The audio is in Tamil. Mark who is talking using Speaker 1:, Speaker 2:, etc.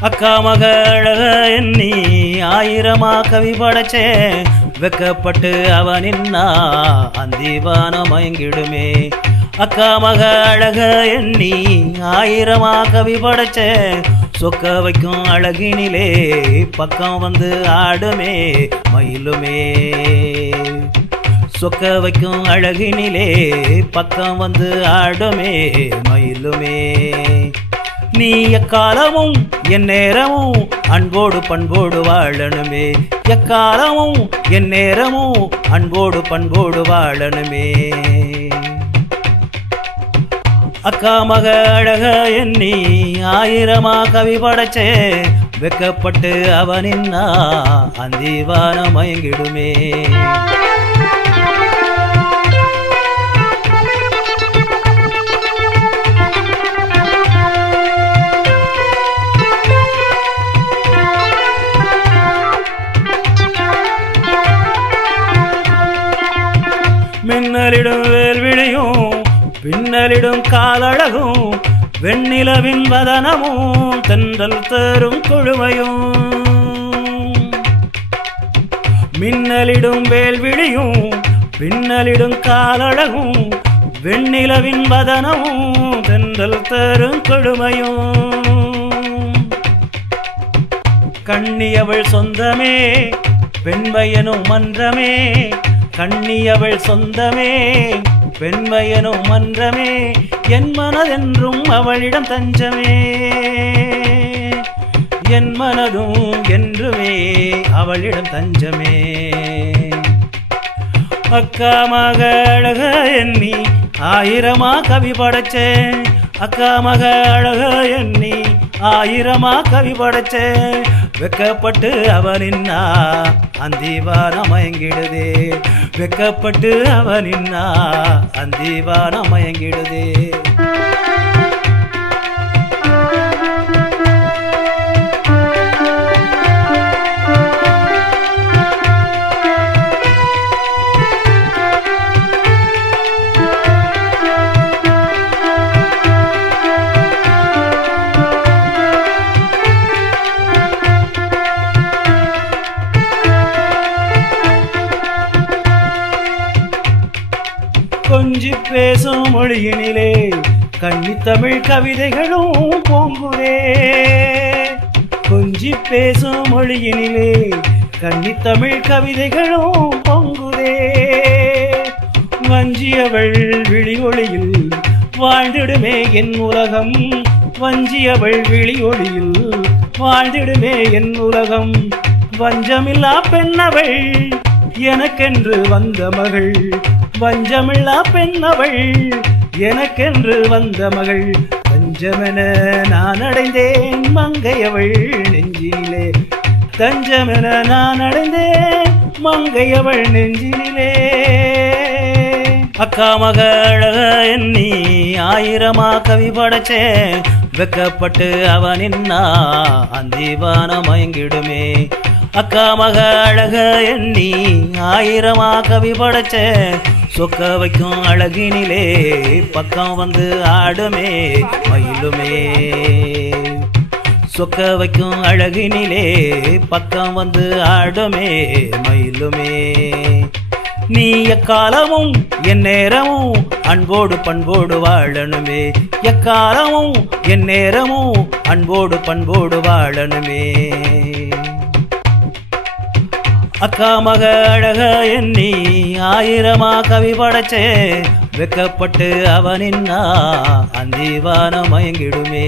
Speaker 1: அக்கா மக எண்ணி ஆயிரமா கவி படைச்சே. வெக்கப்பட்டு அவனின்னா அந்திவான மயங்கிடுமே. அக்கா மக எண்ணி ஆயிரமா கவி படைச்சே. சொக்க வைக்கும் அழகினிலே பக்கம் வந்து ஆடுமே மயிலுமே. சொக்க வைக்கும் அழகினிலே பக்கம் வந்து ஆடுமே மயிலுமே. நீ எக்காலமும் என் நேரமும் அன்போடு பண்போடு வாழணுமே. எக்காலமும் என் நேரமும் அன்போடு பண்போடு வாழணுமே. அக்கா மக அழக எண்ணி ஆயிரமா கவி படைச்சே. வெக்கப்பட்டு அவனின்னா அந்தீவான மயங்கிடுமே. மின்னலிடும் வேல்விழியும் பின்னலிடும் காலழகும் வெண்ணிலவின் வதனமும் தென்றல் தரும் கொழுமையும். மின்னலிடும் வேல்விழியும் பின்னலிடும் காலழகும் வெண்ணிலவின் வதனமும் தென்றல் தரும் கொழுமையும் கண்ணியவள் சொந்தமே பெண்மையனும் மன்றமே கண்ணியவள் சொந்தமே பெண்மையனும் மன்றமே என் மனதென்றும் அவளிடம் தஞ்சமே. என் மனதும் என்றுமே அவளிடம் தஞ்சமே. அக்கா மக அழக எண்ணி ஆயிரமா கவி படைச்சேன். அக்கா மக அழக எண்ணி ஆயிரமா கவி படைச்சேன். வெக்கப்பட்டு அவனின்னா அந்திவான மயங்கிடுதே. வெக்கப்பட்டு அவனின்னா அந்தீவான மயங்கிடுதே. பேசும் மொழியினிலே கன்னி தமிழ் கவிதைகளும் பொங்குதே. கொஞ்சி பேசும் மொழியினிலே கன்னி தமிழ் கவிதைகளும் பொங்குதே. வஞ்சியவள் விழி ஒளியில் வாழ்ந்திடுமே என் உலகம். வஞ்சியவள் விழி ஒளியில் வாழ்ந்திடுமே என் உலகம். வஞ்சமில்லா பெண்ணவள் எனக்கென்று வந்த மகள் வஞ்சமில்லா பெண்ணவள் எனக்கென்று வந்த மகள். தஞ்சமென நான் அடைந்தேன் மங்கையவள் நெஞ்சிலே. தஞ்சமென நான் அடைந்தேன் மங்கையவள் நெஞ்சிலே. அக்கா மக எண்ணி ஆயிரமா கவி படைச்சே. வெக்கப்பட்டு அவனின்னா அந்தீவான மயங்கிடுமே. அக்கா மகளழக எண்ணி ஆயிரமா கவி படைச்சே. சொக்க வைக்கும் அழகினிலே பக்கம் வந்து ஆடுமே மயிலுமே. சொக்க வைக்கும் அழகினிலே பக்கம் வந்து ஆடுமே மயிலுமே. நீ எக்காலமும் என் நேரமும் அன்போடு பண்போடு வாழணுமே. எக்காலமும் என் நேரமும் அன்போடு பண்போடு வாழணுமே. அக்கா மக அழக எண்ணி ஆயிரமா கவி படைச்சே. வெக்கப்பட்டு அவனின்னா அந்தீவான மயங்கிடுமே.